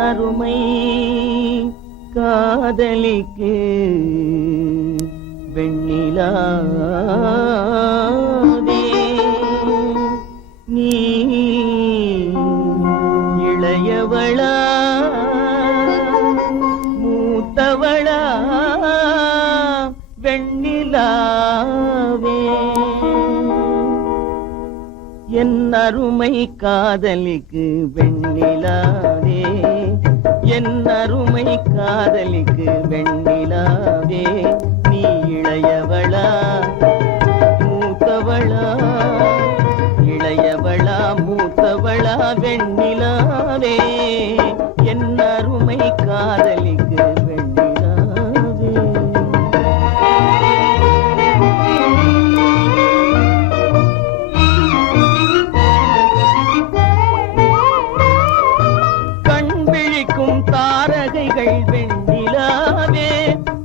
அருமை காதலிக்கு வெண்ணிலாவே நீ இளையவளா மூத்தவளா வெண்ணிலாவே என் அருமை காதலிக்கு வெண்ணிலாவே என் அருமை காதலிக்கு வெண்ணிலாவே நீ இளையவளா மூத்தவளா இளையவளா மூத்தவளா வெண்ணிலாவே என் அருமை காதலிக்கு வெண்ணிலாவே கண் விழிக்கும் தாரகைகள் வெண்ணிலாவே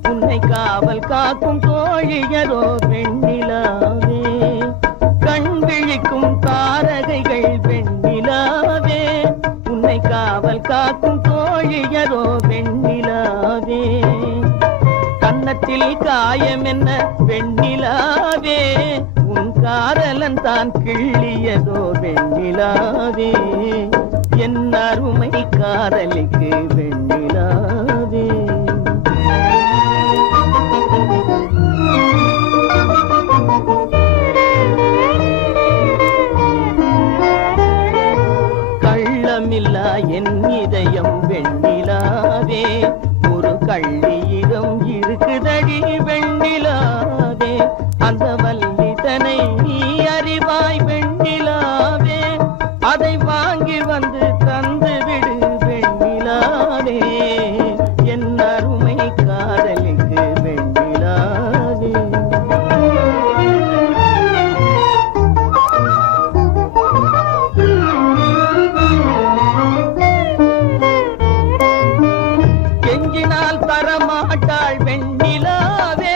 உன்னை காவல் காக்கும் தோழியரோ வெண்ணிலாவே கண் விழிக்கும் தாரகைகள் வெண்ணிலாவே உன்னை காவல் காக்கும் தோழியரோ வெண்ணிலாவே கன்னத்தில் காயம் என்ன வெண்ணிலாவே உன் காதலன் தான் கிள்ளியதோ வெண்ணிலாவே என் அருமை காதலிக்கு வெண்ணிலாவே கள்ளமில்லா என் இதயம் வெண்ணிலாவே ஒரு கள்ளியிடம் இருக்குதடி வெண்ணிலாவே அந்த வல்லிதனை நீ அறிவாய் வெண்ணிலாவே அதை வாங்கி வந்து தந்து விடு வெண்ணிலாவே என் அருமை காதலிக்கு வெண்ணிலாவே கெஞ்சினால் தரமாட்டாள் வெண்ணிலாவே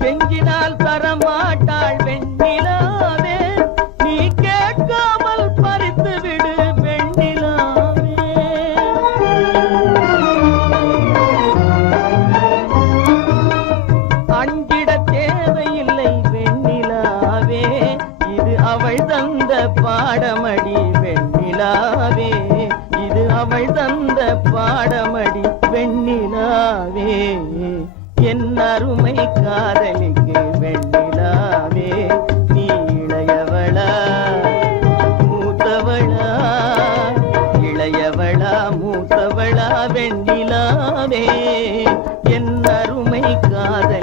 கெஞ்சினால் தரமாட்டாள் வெண்ணிலாவே நீ கேட்காமல் பறித்து விடு வெண்ணிலாவே அஞ்சிட தேவையில்லை வெண்ணிலாவே இது அவள் தந்த பாடமடி வெண்ணிலாவே இது அவள் தந்த பாடமடி வெண்ணிலாவே என் அருமை காதலிக்கு வெண்ணிலாவே நீ இளையவளா மூத்தவளா இளையவளா மூத்தவளா வெண்ணிலாவே என் அருமை காதல்